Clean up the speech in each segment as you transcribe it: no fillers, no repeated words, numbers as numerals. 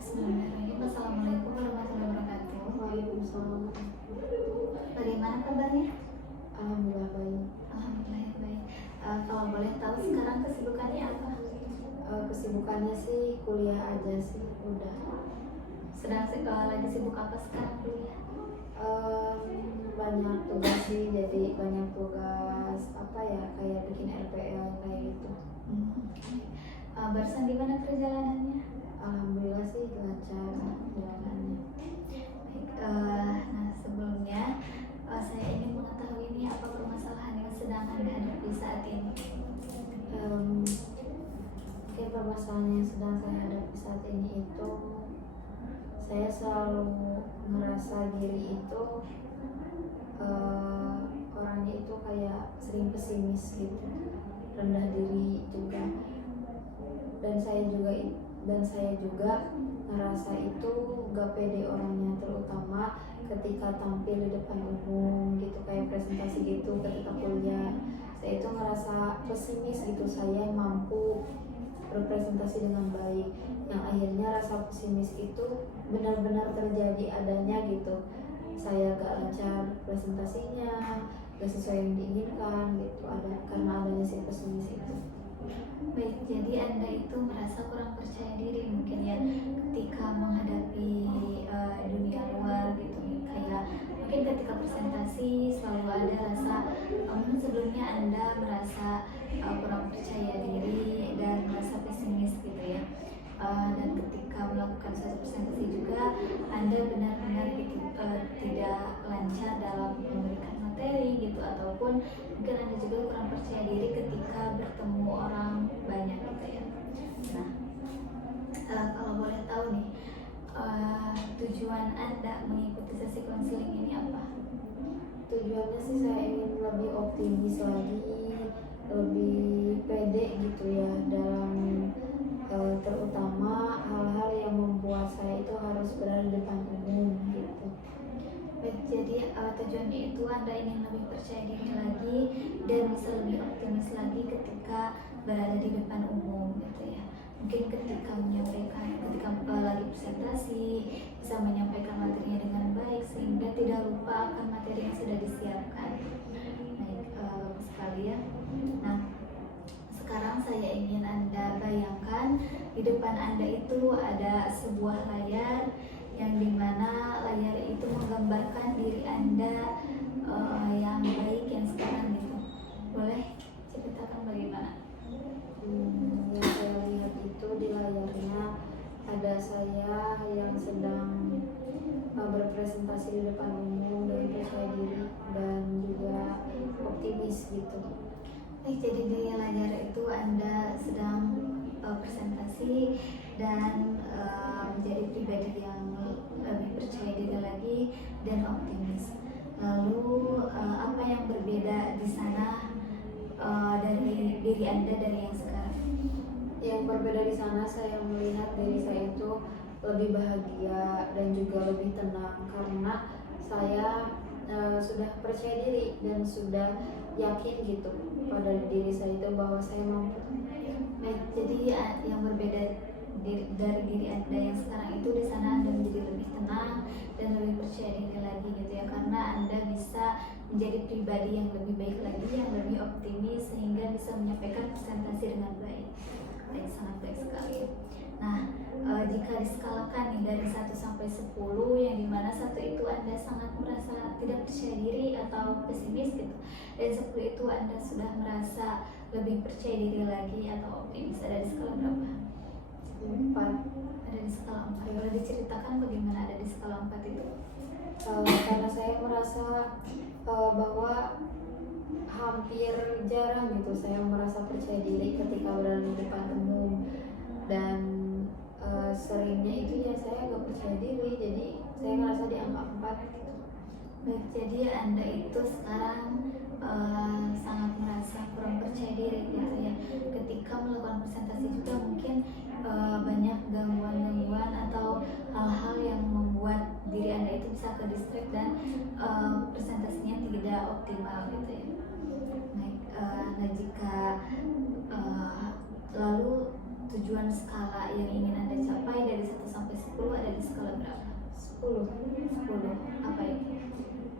Bismillahirrahmanirrahim. Assalamualaikum warahmatullahi wabarakatuh. Waalaikumsalam. Bagaimana kabarnya? Alhamdulillah baik. Alhamdulillah ya baik. Kalau boleh tahu sekarang kesibukannya apa? Kesibukannya sih kuliah aja sih, udah. Lagi sibuk apa sekarang kuliah? Banyak tugas sih, jadi banyak tugas apa ya, kayak bikin RPL kayak gitu. Barusan gimana perjalanannya? Alhamdulillah sih lancar jalanannya. Nah sebelumnya saya ingin mengetahui ini apa permasalahan yang sedang Anda hadapi saat ini? Mungkin permasalahan yang sedang saya hadapi saat ini itu, saya selalu merasa diri itu orangnya itu kayak sering pesimis gitu, rendah diri juga, dan saya juga ngerasa itu gak pede orangnya, terutama ketika tampil di depan umum gitu, kayak presentasi gitu ketika kuliah. Saya itu ngerasa pesimis gitu, saya mampu berpresentasi dengan baik, yang akhirnya rasa pesimis itu benar-benar terjadi adanya gitu. Saya gak lancar presentasinya, gak sesuai yang diinginkan gitu, karena adanya si pesimis itu. Baik, jadi Anda itu merasa kurang percaya diri mungkin ya ketika menghadapi dunia luar gitu, kayak mungkin ketika presentasi selalu ada rasa mungkin sebelumnya Anda merasa kurang percaya diri dan merasa pesimis gitu ya, dan ketika melakukan suatu presentasi juga Anda benar-benar gitu tidak lancar dalam memberikan materi gitu, ataupun mungkin Anda juga kurang percaya diri ketika bertemu orang banyak gitu ya. Nah, kalau boleh tahu nih, tujuan Anda mengikuti sesi konseling ini apa? Tujuannya sih saya ingin lebih optimis lagi, lebih pede gitu ya dalam terutama hal-hal yang membuat saya itu harus berada di depan umum gitu. Baik, jadi tujuannya itu Anda ingin lebih percaya diri lagi dan bisa lebih optimis lagi ketika berada di depan umum gitu ya. Mungkin ketika lagi presentasi bisa menyampaikan materinya dengan baik sehingga tidak lupa akan materi yang sudah disiapkan. Baik, bagus sekali ya. Nah, sekarang saya ingin Anda bayangkan di depan Anda itu ada sebuah layar, yang dimana layar itu menggambarkan diri Anda yang baik yang sekarang gitu. Boleh ceritakan bagaimana? Yang saya lihat itu di layarnya ada saya yang sedang berpresentasi di depan umum dengan percaya diri dan juga optimis gitu. Baik, jadi di layar itu Anda sedang presentasi dan menjadi pribadi yang lebih percaya diri lagi dan optimis. Lalu apa yang berbeda di sana dari diri Anda dari yang sekarang? Yang berbeda di sana, saya melihat diri saya itu lebih bahagia dan juga lebih tenang karena saya sudah percaya diri dan sudah yakin gitu pada diri saya itu bahwa saya mampu. Baik, jadi yang berbeda dari diri Anda yang sekarang itu di sana Anda menjadi lebih tenang dan lebih percaya diri lagi gitu ya, karena Anda bisa menjadi pribadi yang lebih baik lagi, yang lebih optimis sehingga bisa menyampaikan presentasi dengan baik. Baik, sangat baik sekali. Nah, jika diskalakan nih dari 1 sampai 10, yang dimana 1 itu Anda sangat merasa tidak percaya diri atau pesimis gitu, dan 10 itu Anda sudah merasa lebih percaya diri lagi atau optimis, ada di skala berapa? 4. Ada di skala 4. Boleh diceritakan bagaimana ada di skala 4 itu? Karena saya merasa bahwa hampir jarang gitu saya merasa percaya diri ketika berada di depan umum, dan seringnya itu ya saya gak percaya diri, jadi saya merasa di angka 4 gitu. Baik, jadi Anda itu sekarang sangat merasa kurang percaya diri gitu ya. Ketika melakukan presentasi juga mungkin banyak gangguan-gangguan atau hal-hal yang membuat diri Anda itu bisa ke distract dan presentasinya tidak optimal gitu ya. Baik, nah jika lalu tujuan skala yang ingin Anda capai dari 1 sampai 10 10. 10. Apa itu?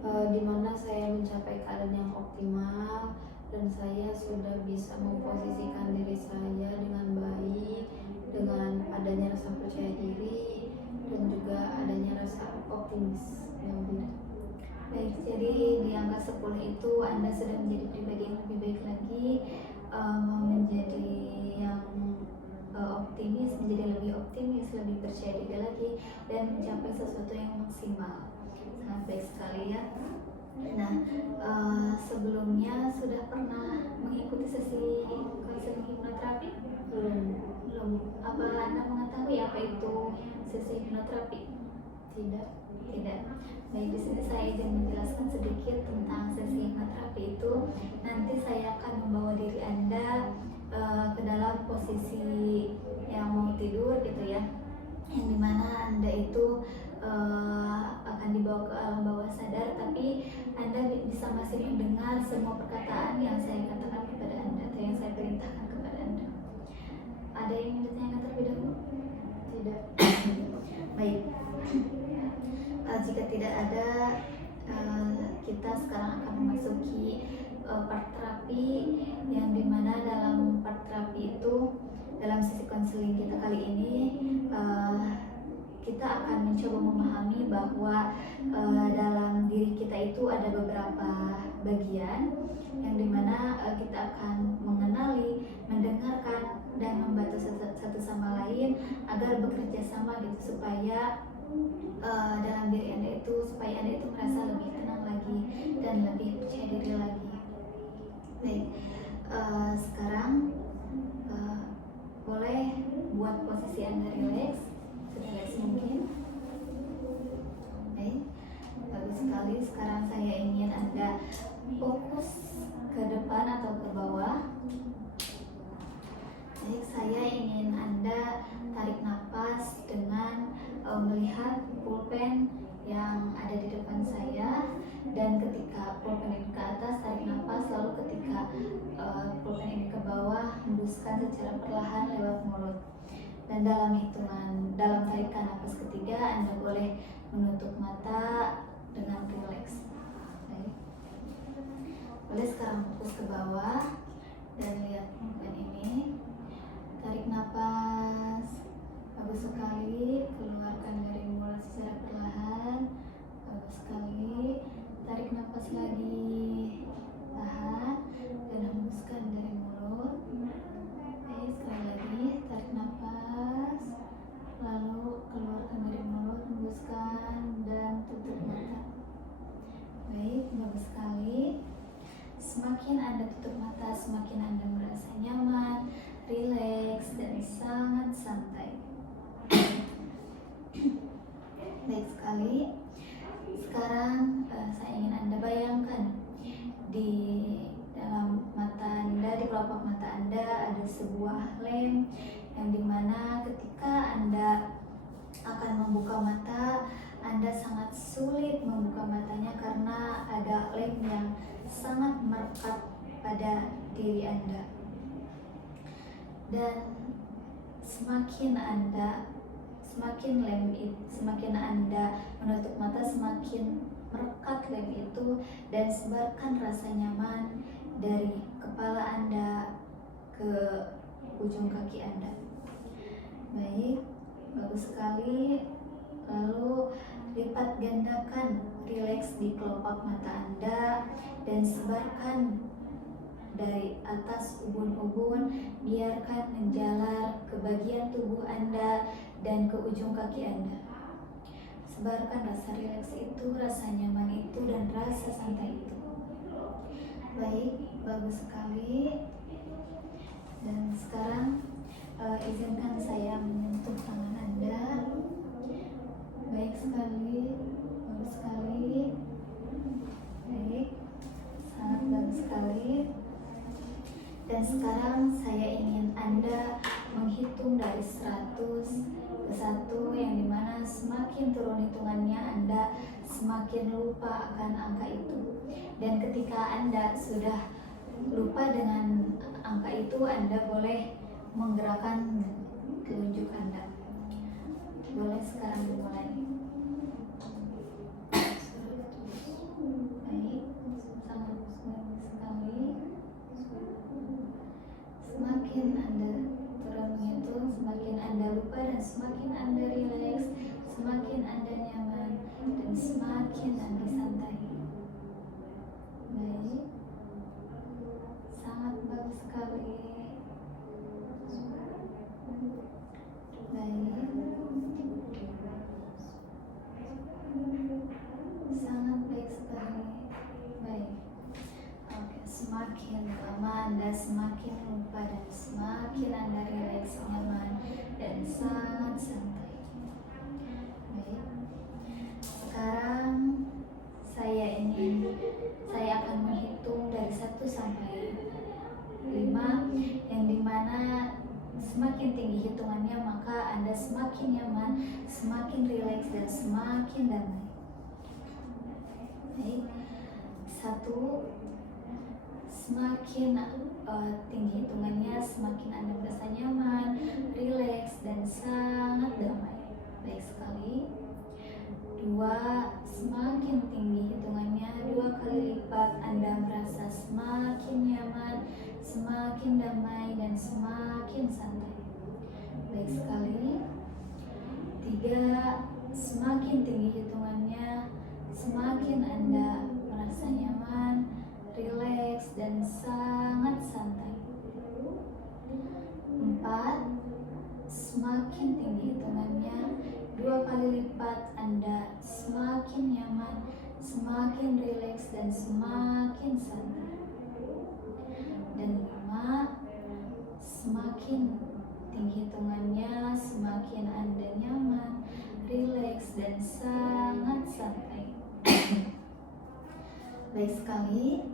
Di mana saya mencapai keadaan yang optimal dan saya sudah bisa memposisikan diri saya dengan baik dengan adanya rasa percaya diri dan juga adanya rasa optimis dalam diri. Baik, jadi di angka 10 itu Anda sudah menjadi pribadi yang lebih baik lagi, mau menjadi yang optimis, menjadi lebih optimis, lebih percaya diri lagi, dan mencapai sesuatu yang maksimal. Sangat baik sekali ya. Nah, sebelumnya sudah pernah mengikuti sesi konseling hipnoterapi? Belum. Apa Anda mengetahui apa itu sesi hipnoterapi? Tidak. Tidak. Baik, di sini saya izin menjelaskan sedikit tentang sesi hipnoterapi itu. Nanti saya akan membawa diri Anda ke dalam posisi yang mau tidur gitu ya, yang dimana Anda itu akan dibawa ke alam bawah sadar, tapi Anda bisa masih mendengar semua perkataan yang saya katakan kepada Anda atau yang saya perintahkan kepada Anda. Ada yang ingin ditanyakan terlebih dahulu? Tidak. Baik. Jika tidak ada, kita sekarang akan memasuki part terapi, yang dimana dalam part terapi itu, dalam sesi konseling kita kali ini, kita akan mencoba memahami bahwa dalam diri kita itu ada beberapa bagian yang dimana kita akan mengenali, mendengarkan, dan membantu satu sama lain agar bekerja sama gitu, supaya dalam diri Anda itu, supaya Anda itu merasa lebih tenang lagi dan lebih percaya diri lagi. Baik, sekarang boleh buat posisi Anda rileks, serileks mungkin. Baik, bagus sekali. Sekarang saya ingin Anda fokus ke depan atau ke bawah. Baik, saya ingin Anda tarik nafas dengan melihat pulpen yang ada di depan saya, dan ketika pulpen ini ke atas tarik nafas, lalu ketika pulpen ini ke bawah hembuskan secara perlahan lewat mulut. Dan dalam tarikan nafas ketiga Anda boleh menutup mata dengan rileks. Baik. Boleh sekarang fokus ke bawah dan lihat pulpen ini. Tarik nafas, bagus sekali. Keluarkan dari mulut secara perlahan, bagus sekali. Tarik nafas lagi, tahan dan hembuskan dari mulut. Oke, sekali lagi, tarik nafas, lalu keluarkan dari mulut, hembuskan dan tutup mata. Baik, bagus sekali. Semakin Anda tutup mata, semakin Anda merasa nyaman, rileks, dan sangat santai. Baik sekali. Sekarang saya ingin Anda bayangkan di dalam mata Anda, di kelopak mata Anda ada sebuah lem, yang dimana ketika Anda akan membuka mata, Anda sangat sulit membuka matanya karena ada lem yang sangat merekat pada diri Anda. Dan semakin Anda menutup mata, semakin merekat lem itu, dan sebarkan rasa nyaman dari kepala Anda ke ujung kaki Anda. Baik, bagus sekali. Lalu lipat gandakan rileks di kelopak mata Anda dan sebarkan dari atas ubun-ubun, biarkan menjalar ke bagian tubuh Anda dan ke ujung kaki Anda. Sebarkan rasa rileks itu, rasa nyaman itu, dan rasa santai itu. Baik, bagus sekali. Dan sekarang izinkan saya menyentuh tangan Anda. Baik sekali, bagus sekali. Baik, sangat bagus sekali. Dan sekarang saya ingin Anda menghitung dari 100 ke 1, yang dimana semakin turun hitungannya Anda semakin lupa akan angka itu. Dan ketika Anda sudah lupa dengan angka itu, Anda boleh menggerakkan telunjuk Anda. Boleh sekarang dimulai. semakin Anda rileks, semakin Anda nyaman, dan semakin Anda santai. Baik, sangat bagus sekali. Baik, sangat baik sekali. Baik, oke, semakin lama Anda semakin lupa dan semakin Anda rileks, nyaman, dan sangat santai. Baik, sekarang saya akan menghitung dari 1 sampai 5, yang dimana semakin tinggi hitungannya maka Anda semakin nyaman, semakin rileks, dan semakin damai. Baik, 1, semakin tinggi hitungannya semakin Anda merasa nyaman, rileks, dan sangat damai. Baik sekali. 2, semakin tinggi hitungannya 2 kali lipat Anda merasa semakin nyaman, semakin damai, dan semakin santai. Baik sekali. 3, semakin tinggi hitungannya semakin Anda merasa nyaman, rileks, dan sangat santai. 4, semakin tinggi hitungannya 2 kali lipat Anda semakin nyaman, semakin rileks, dan semakin santai. Dan 5, semakin tinggi hitungannya semakin Anda nyaman, rileks, dan sangat santai. Baik sekali.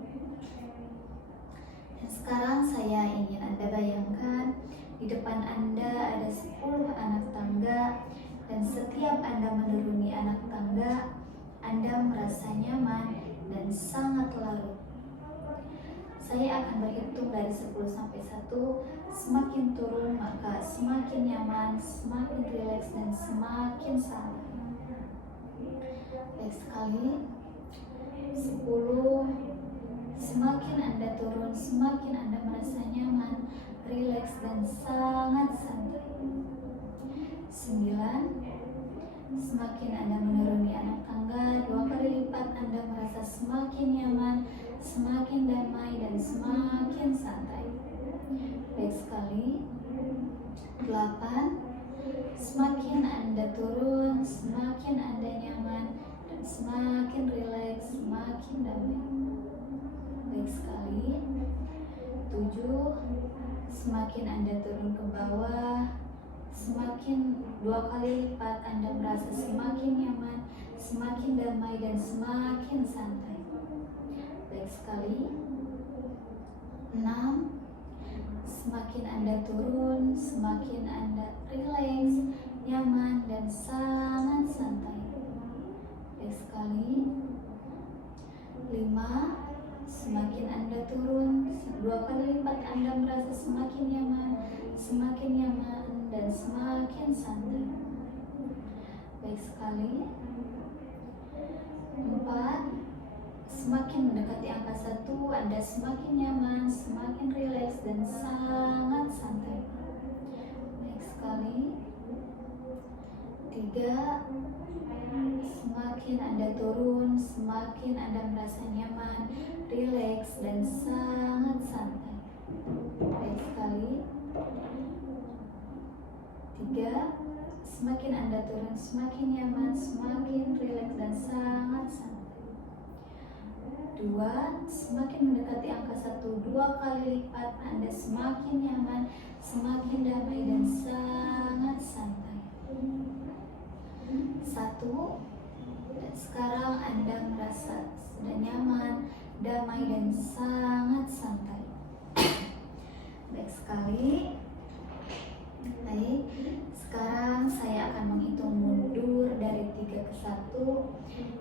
Dan sekarang saya ingin Anda bayangkan di depan Anda ada 10 anak tangga, dan setiap Anda menuruni anak tangga, Anda merasa nyaman dan sangat larut. Saya akan berhitung dari 10 sampai 1. Semakin turun maka semakin nyaman, semakin rileks, dan semakin santai. Baik sekali. 10, semakin Anda turun, semakin Anda merasa nyaman, rileks, dan sangat santai. 9, semakin Anda menuruni anak tangga 2 kali lipat Anda merasa semakin nyaman, semakin damai, dan semakin santai. Baik sekali. 8, semakin Anda turun, semakin Anda nyaman, dan semakin rileks, semakin damai. Baik sekali. 7, semakin Anda turun ke bawah, semakin 2 kali lipat Anda merasa semakin nyaman, semakin damai, dan semakin santai. Baik sekali. 6, semakin Anda turun, semakin Anda rileks, nyaman, dan sangat santai. Baik sekali. 5, semakin Anda turun, 2 kali lipat Anda merasa semakin nyaman, dan semakin santai. Baik sekali. 4, semakin mendekati angka 1, Anda semakin nyaman, semakin rileks, dan sangat santai. Baik sekali. 3, semakin Anda turun, semakin Anda merasa nyaman, rileks, dan sangat santai. Baik sekali. 3, semakin Anda turun, semakin nyaman, semakin rileks, dan sangat santai. 2, semakin mendekati angka 1, 2 kali lipat Anda semakin nyaman, semakin damai, dan sangat santai. 1, dan sekarang Anda merasa sudah nyaman, damai, dan sangat santai. Baik sekali. Baik, sekarang saya akan menghitung mundur dari 3 ke 1,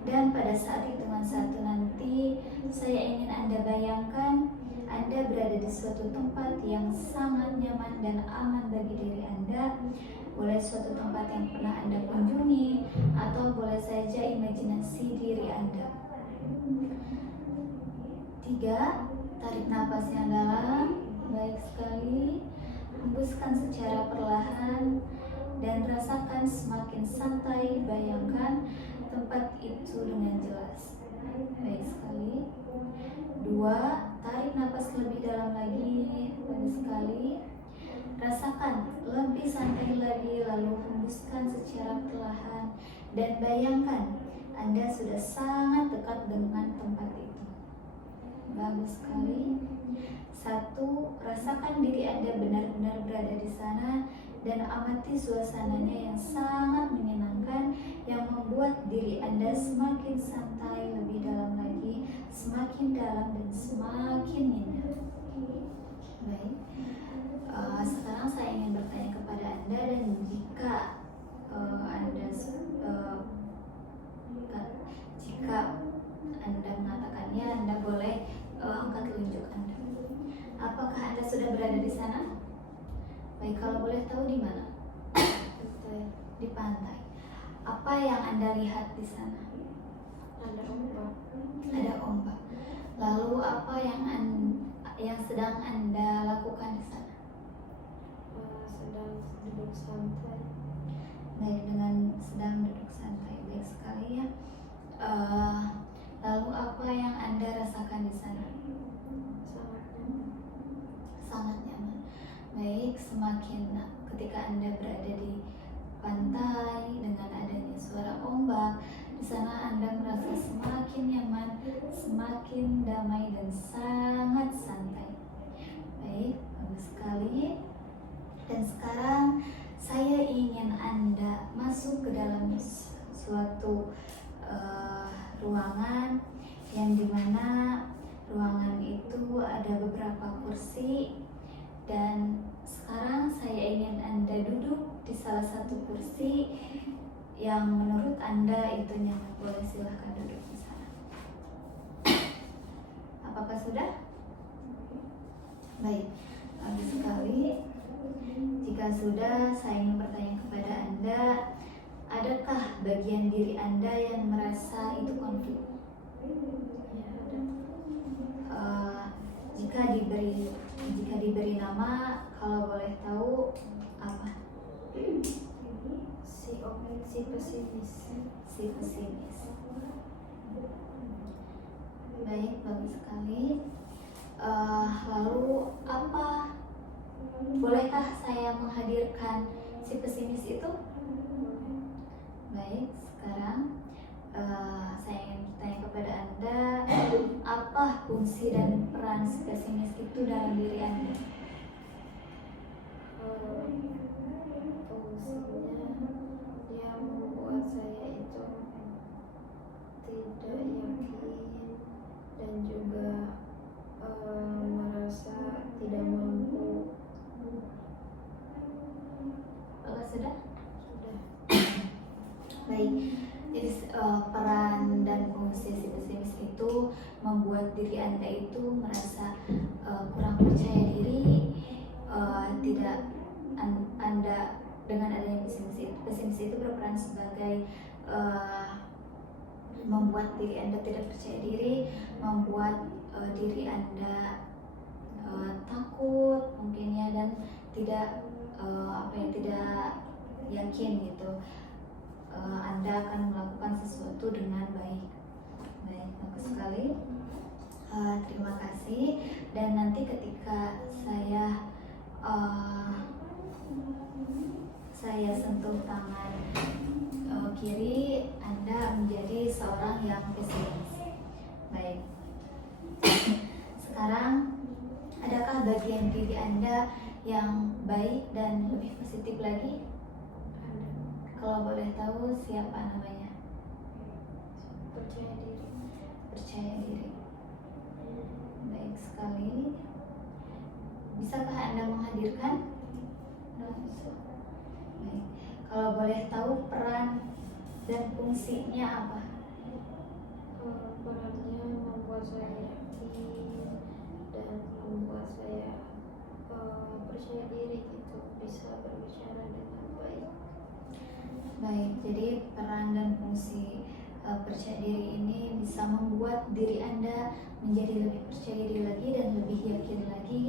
dan pada saat hitungan 1 nanti saya ingin Anda bayangkan Anda berada di suatu tempat yang sangat nyaman dan aman bagi diri Anda. Boleh suatu tempat yang pernah Anda kunjungi, atau boleh saja imajinasi diri Anda. 3, tarik napas yang dalam. Baik sekali. Hembuskan secara perlahan. dan rasakan semakin santai. Bayangkan tempat itu dengan jelas. Baik sekali. 2. Tarik napas lebih dalam lagi. Baik sekali. Rasakan lebih santai lagi, lalu hembuskan secara perlahan dan bayangkan Anda sudah sangat dekat dengan tempat itu. Bagus sekali. 1. Rasakan diri Anda benar-benar berada di sana dan amati suasananya yang sangat menyenangkan yang membuat diri Anda semakin santai. Lebih dalam lagi, semakin dalam dan semakin indah. Baik. Sekarang saya ingin bertanya kepada Anda, dan jika jika Anda mengatakannya, Anda boleh angkat telunjuk Anda. Apakah Anda sudah berada di sana? Baik, kalau boleh tahu di mana? Di pantai. Apa yang Anda lihat di sana? Ada ombak. Ada ombak. Lalu apa yang sedang Anda lakukan di sana? Sedang duduk santai. Baik, dengan sedang duduk santai. Baik sekali ya. Lalu apa yang Anda rasakan di sana? Sangat nyaman. Baik, semakin ketika Anda berada di pantai dengan adanya suara ombak, di sana Anda merasa semakin nyaman, semakin damai dan sangat santai. Baik, bagus sekali. Dan sekarang saya ingin Anda masuk ke dalam suatu ruangan yang dimana ruangan itu ada beberapa kursi, dan sekarang saya ingin Anda duduk di salah satu kursi yang menurut Anda itu nyaman. Boleh silahkan duduk di sana. Apakah sudah? Baik, bagus sekali. Jika sudah, saya ingin bertanya kepada Anda, adakah bagian diri Anda yang merasa itu konflik? Ya, ada. Jika diberi nama, kalau boleh tahu apa? Si pesimis. Si pesimis. Baik, bagus sekali. Lalu apa? Bolehkah saya menghadirkan si pesimis itu? Baik, sekarang saya ingin bertanya kepada Anda, apa fungsi dan peran si pesimis itu dalam diri Anda? Fungsinya dia membuat saya itu tidak yakin dan juga merasa tidak mampu. Apakah sudah? Sudah. Baik, jadi peran dan fungsi si pesimis itu membuat diri Anda itu merasa kurang percaya diri, tidak Anda dengan adanya pesimis itu berperan sebagai membuat diri Anda tidak percaya diri, membuat diri Anda takut mungkinnya, dan tidak tidak yakin gitu. Anda akan melakukan sesuatu dengan baik. Baik, bagus sekali. Terima kasih. Dan nanti ketika saya sentuh tangan kiri, Anda menjadi seorang yang pesimis. Baik. Sekarang, adakah bagian diri Anda yang baik dan lebih positif lagi? Kalau boleh tahu, siapa namanya? Percaya diri. Percaya diri. Baik sekali. Bisakah Anda menghadirkan? Bisa. Baik. Kalau boleh tahu, peran dan fungsinya apa? Perannya membuat saya yakin dan membuat saya percaya diri gitu, bisa berbicara dengan baik. Baik, jadi peran dan fungsi percaya diri ini bisa membuat diri Anda menjadi lebih percaya diri lagi dan lebih yakin lagi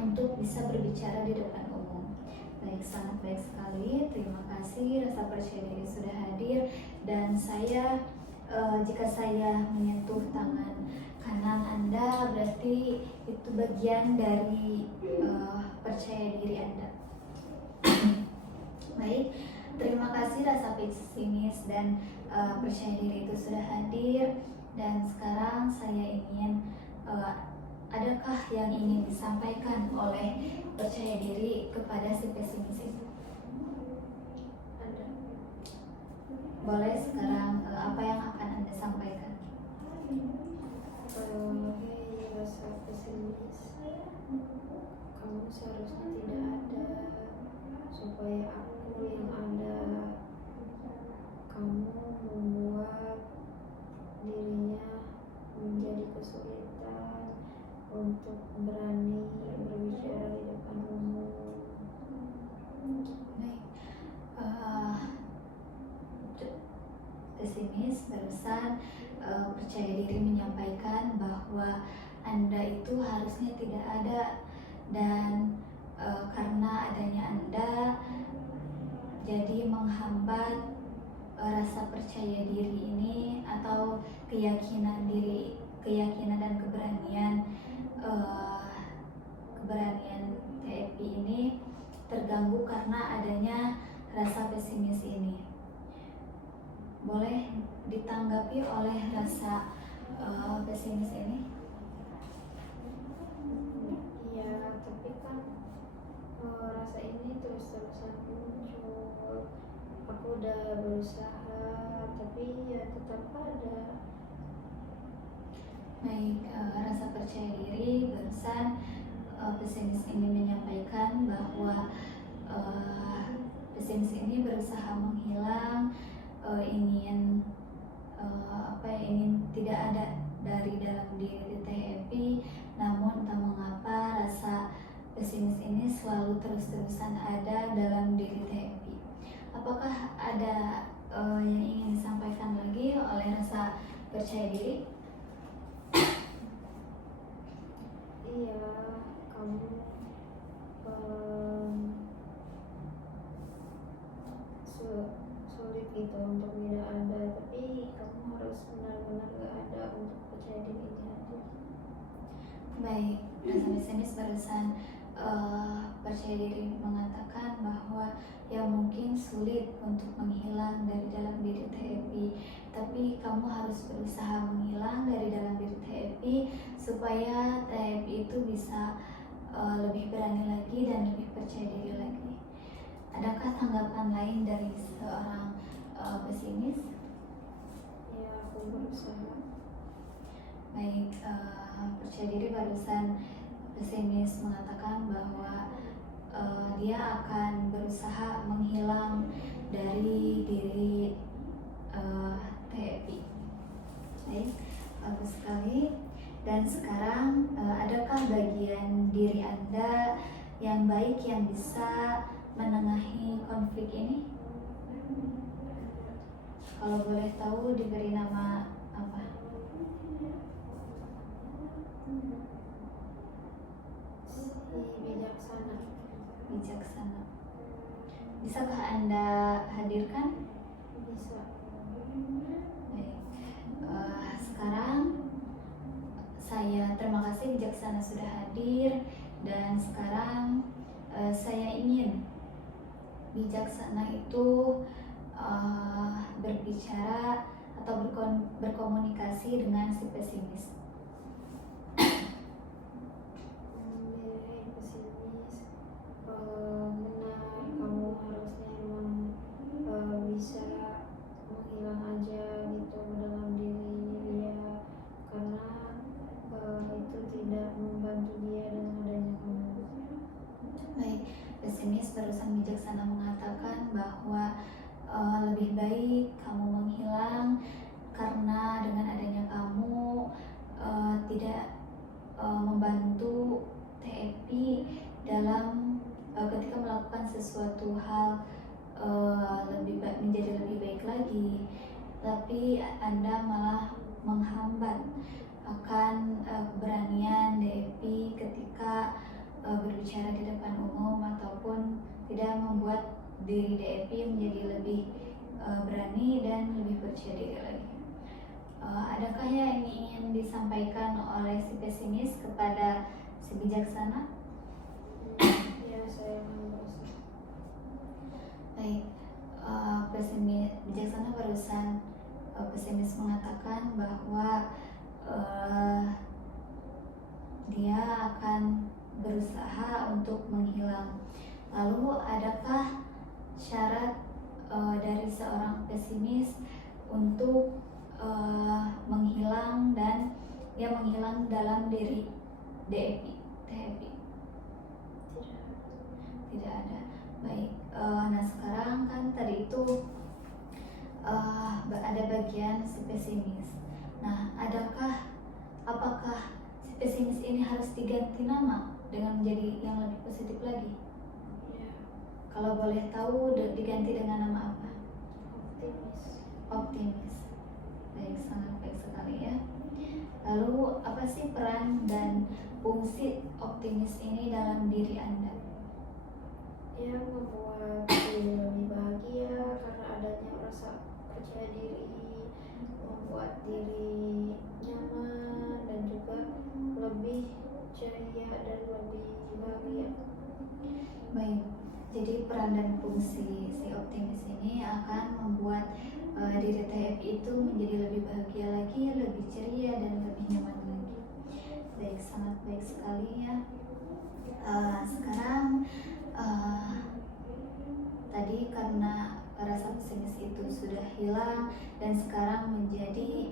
untuk bisa berbicara di depan umum. Baik, sangat baik sekali. Terima kasih, rasa percaya diri sudah hadir. Dan saya, jika saya menyentuh tangan kanan Anda, berarti itu bagian dari percaya diri Anda. Baik, terima kasih rasa pesimis dan percaya diri itu sudah hadir. Dan sekarang saya ingin, adakah yang ingin disampaikan oleh percaya diri kepada si pesimis itu? Ada. Boleh sekarang, apa yang akan Anda sampaikan? Hei rasa pesimis, kamu seharusnya tidak ada, supaya aku yang ada. Kamu membuat dirinya menjadi kesulitan untuk berani berbicara di depan umum. Baik, pesimis barusan percaya diri menyampaikan bahwa Anda itu harusnya tidak ada, dan karena adanya Anda jadi menghambat rasa percaya diri ini atau keyakinan dan keberanian TFP ini terganggu karena adanya rasa pesimis ini. Boleh ditanggapi oleh rasa pesimis ini? Iya, tapi kan rasa ini terus-terusan muncul. Aku udah berusaha, tapi ya tetap ada. Baik, rasa percaya diri barusan pesimis ini menyampaikan bahwa pesimis ini berusaha menghilang, ingin tidak ada dari dalam diri THP. Namun entah mengapa rasa pesimis ini selalu terus-terusan ada dalam diri THP. Apakah ada yang ingin disampaikan lagi oleh rasa percaya diri? Iya, kamu sulit gitu untuk tidak ada, tapi kamu harus benar-benar gak ada untuk percaya diri ini aja. Baik, rasa pesimis barusan percaya diri mengatakan bahwa yang mungkin sulit untuk menghilang dari dalam diri THP, tapi kamu harus berusaha menghilang dari dalam diri THP supaya THP itu bisa lebih berani lagi dan lebih percaya diri lagi. Adakah tanggapan lain dari seorang pesimis? Ya, aku berusaha. Baik, percaya diri barusan pesimis mengatakan bahwa dia akan berusaha menghilang dari diri THP. Baik, bagus sekali. Dan sekarang, adakah bagian diri Anda yang baik yang bisa menengahi konflik ini? Kalau boleh tahu diberi nama apa? Si bijaksana. Bijaksana. Bisakah Anda hadirkan? Bisa. Baik. Sekarang saya terima kasih Bijaksana sudah hadir, dan sekarang saya ingin Bijaksana itu berbicara atau berkomunikasi dengan si pesimis. Hei pesimis, benar kamu harusnya emang bisa menghilang aja gitu dalam diri dia, karena itu tidak membantu dia dengan adanya kamu. Baik, pesimis barusan Bijaksana mengatakan bahwa lebih baik kamu menghilang karena dengan adanya kamu tidak membantu THP dalam ketika melakukan sesuatu hal menjadi lebih baik lagi, tapi Anda malah menghambat akan keberanian DFP ketika berbicara di depan umum ataupun tidak membuat diri DFI menjadi lebih berani dan lebih percaya diri lagi. Adakah yang ingin disampaikan oleh si pesimis kepada si bijaksana? Ya, saya merasa. Baik, pesimis bijaksana barusan pesimis mengatakan bahwa dia akan berusaha untuk menghilang. Lalu adakah syarat dari seorang pesimis untuk menghilang dan dia menghilang dalam diri DFI? Tidak ada. Baik, nah sekarang kan tadi itu ada bagian si pesimis. Nah, apakah si pesimis ini harus diganti nama dengan menjadi yang lebih positif lagi? Ya, Kalau boleh tahu diganti dengan nama apa? optimis. Optimis. Baik, sangat baik sekali ya. Lalu apa sih peran dan fungsi optimis ini dalam diri Anda? Ya, membuat diri lebih bahagia karena adanya rasa percaya diri, membuat diri nyaman dan juga lebih ceria dan lebih bahagia. Baik, jadi peran dan fungsi si optimis ini akan membuat diri TFI itu menjadi lebih bahagia lagi, lebih ceria dan lebih nyaman lagi. Baik, sangat baik sekali ya. Sekarang tadi karena rasa pesimis itu sudah hilang dan sekarang menjadi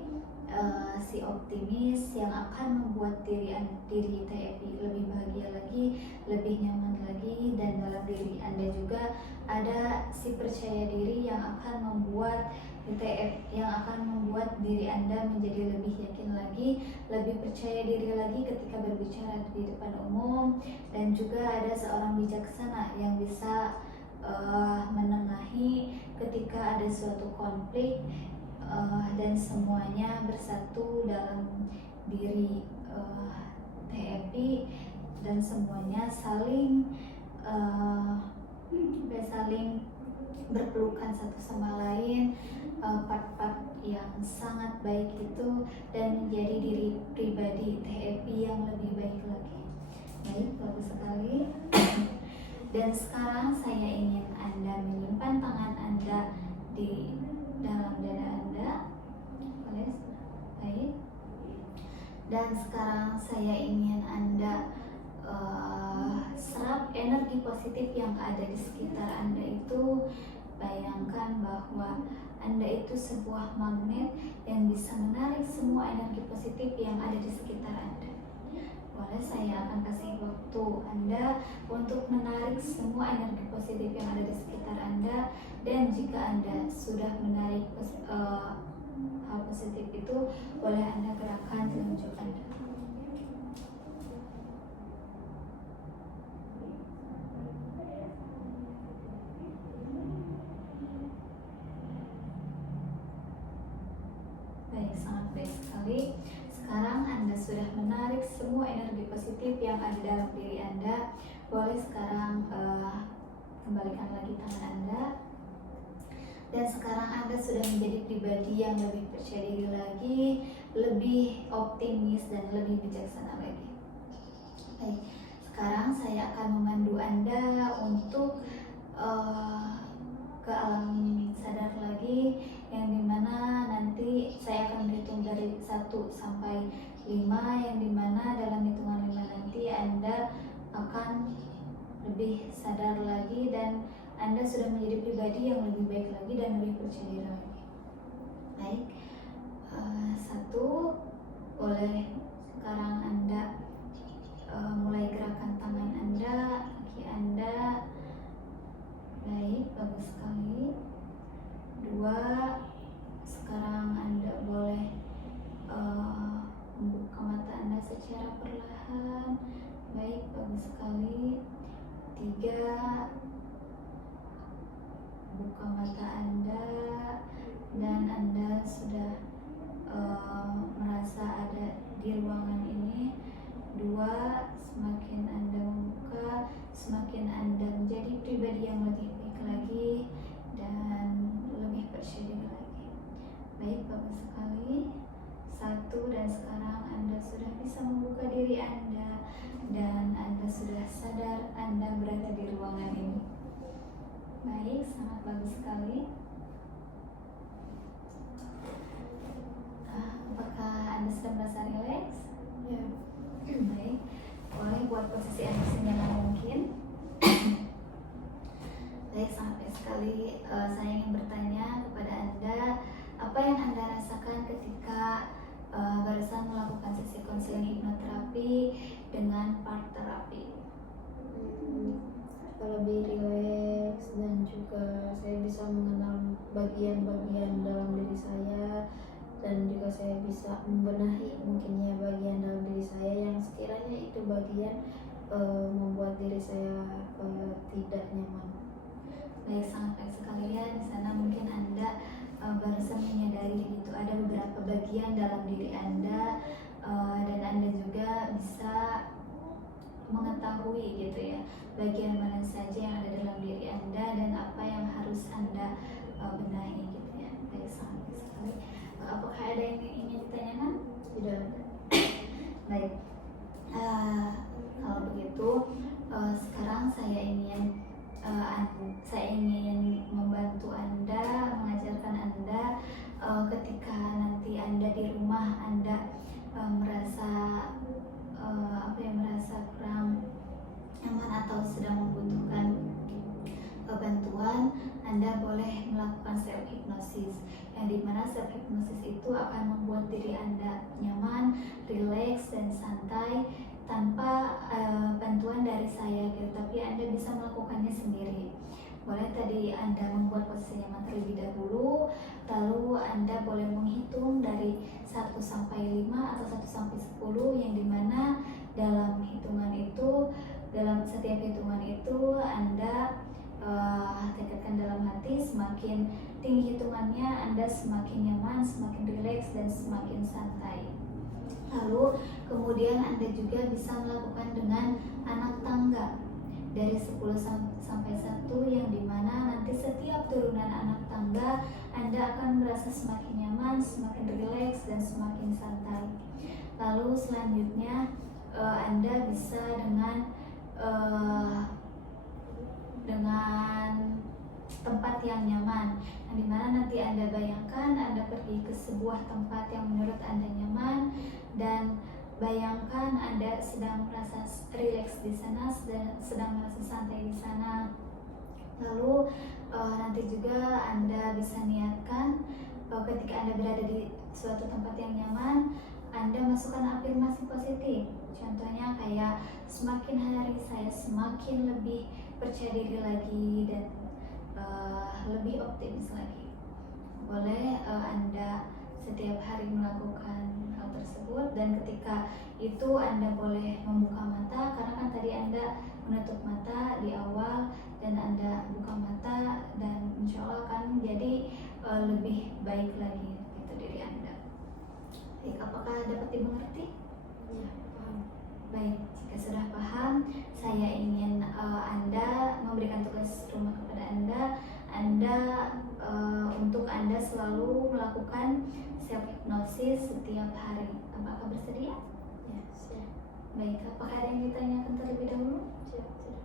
si optimis yang akan membuat diri TFI lebih bahagia lagi, lebih nyaman lagi, dan dalam diri Anda juga ada si percaya diri yang akan membuat diri Anda menjadi lebih yakin lagi, lebih percaya diri lagi ketika berbicara di depan umum, dan juga ada seorang bijaksana yang bisa menengahi ketika ada suatu konflik dan semuanya bersatu dalam diri TFI dan semuanya saling berpelukan satu sama lain, part-part yang sangat baik itu, dan menjadi diri pribadi TFI yang lebih baik lagi. Baik, bagus sekali. Dan sekarang saya ingin Anda menyimpan tangan Anda di dalam dada Anda. Boleh? Baik. Dan sekarang saya ingin Anda serap energi positif yang ada di sekitar Anda itu. Bayangkan bahwa Anda itu sebuah magnet yang bisa menarik semua energi positif yang ada di sekitar Anda. Boleh, saya akan kasih waktu Anda untuk menarik semua energi positif yang ada di sekitar Anda, dan jika Anda sudah menarik hal positif itu, boleh Anda gerakkan telunjuk Anda. Baik, sangat baik sekali. Sekarang Anda sudah menarik semua energi positif yang ada dalam diri Anda. Boleh sekarang kembalikan lagi tangan Anda. Dan sekarang Anda sudah menjadi pribadi yang lebih percaya diri lagi, lebih optimis dan lebih bijaksana lagi. Baik, sekarang saya akan memandu Anda untuk ke alam sadar lagi, yang dimana nanti saya akan berhitung dari 1 sampai 5, yang dimana dalam hitungan 5 nanti Anda akan lebih sadar lagi dan Anda sudah menjadi pribadi yang lebih baik lagi dan lebih percaya diri lagi. Baik, 1, boleh sekarang Anda mulai gerakan tangan Anda, kaki Anda. Baik, bagus sekali. 2, sekarang Anda boleh membuka mata Anda secara perlahan. Baik, bagus sekali. 3, buka mata Anda dan Anda sudah merasa ada di ruangan ini. 2, semakin Anda membuka, semakin Anda menjadi pribadi yang Baik, bagus sekali. Satu, dan sekarang Anda sudah bisa membuka diri Anda dan Anda sudah sadar Anda berada di ruangan ini. Baik, sangat bagus sekali. Apakah Anda sudah merasa rileks? Ya. Baik, boleh buat posisi Anda senyaman mungkin. Baik, sangat baik sekali. Saya ingin bertanya kepada Anda, apa yang Anda rasakan ketika barusan melakukan sesi konseling hipnoterapi dengan part terapi? Lebih rileks dan juga saya bisa mengenal bagian-bagian dalam diri saya, dan juga saya bisa membenahi mungkinnya bagian dalam diri saya yang sekiranya itu bagian membuat diri saya tidak nyaman. Baik, sangat baik sekali ya. Di sana mungkin Anda barusan menyadari gitu ada beberapa bagian dalam diri Anda, dan Anda juga bisa mengetahui gitu ya bagian mana saja yang ada dalam diri Anda dan apa yang harus Anda benahi gitu ya. Baik, sangat baik sekali. Apakah ada yang ingin ditanyakan? Tidak. Baik, kalau begitu sekarang saya ingin membantu Anda, mengajarkan Anda ketika nanti Anda di rumah Anda merasa merasa kurang nyaman atau sedang membutuhkan bantuan, Anda boleh melakukan self hypnosis, yang dimana self hypnosis itu akan membuat diri Anda nyaman, rileks dan santai tanpa bantuan dari saya gitu, tapi Anda bisa melakukannya sendiri. Boleh tadi Anda membuat posisi nyaman terlebih dahulu, lalu Anda boleh menghitung dari 1 sampai 5 atau 1 sampai 10, yang dimana dalam setiap hitungan itu Anda tekadkan dalam hati, semakin tinggi hitungannya Anda semakin nyaman, semakin rileks dan semakin santai. Lalu kemudian Anda juga bisa melakukan dengan anak tangga dari 10 sampai 1, yang dimana nanti setiap turunan anak tangga Anda akan merasa semakin nyaman, semakin rileks dan semakin santai. Lalu selanjutnya Anda bisa dengan tempat yang nyaman, yang dimana nanti Anda bayangkan Anda pergi ke sebuah tempat yang menurut Anda nyaman, dan bayangkan Anda sedang merasa rileks di sana, sedang merasa santai di sana. Lalu nanti juga Anda bisa niatkan ketika Anda berada di suatu tempat yang nyaman, Anda masukkan afirmasi positif. Contohnya kayak, semakin hari saya semakin lebih percaya diri lagi dan lebih optimis lagi. Boleh Anda setiap hari melakukan hal tersebut, dan ketika itu Anda boleh membuka mata, karena kan tadi Anda menutup mata di awal, dan Anda buka mata, dan insya Allah akan menjadi lebih baik lagi gitu diri Anda. Baik, apakah dapat dimengerti? Ya, paham. Baik, jika sudah paham, saya ingin Anda memberikan tugas rumah kepada Anda untuk Anda selalu melakukan self hypnosis setiap hari. Apakah bersedia? Ya, siap. Baik, apakah ada yang ditanyakan terlebih dahulu? Siap, tidak.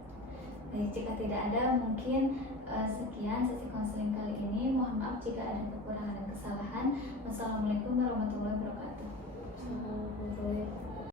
Baik, jika tidak ada, mungkin sekian sesi konseling kali ini. Mohon maaf jika ada kekurangan dan kesalahan. Wassalamualaikum warahmatullahi wabarakatuh. Assalamualaikum warahmatullahi wabarakatuh.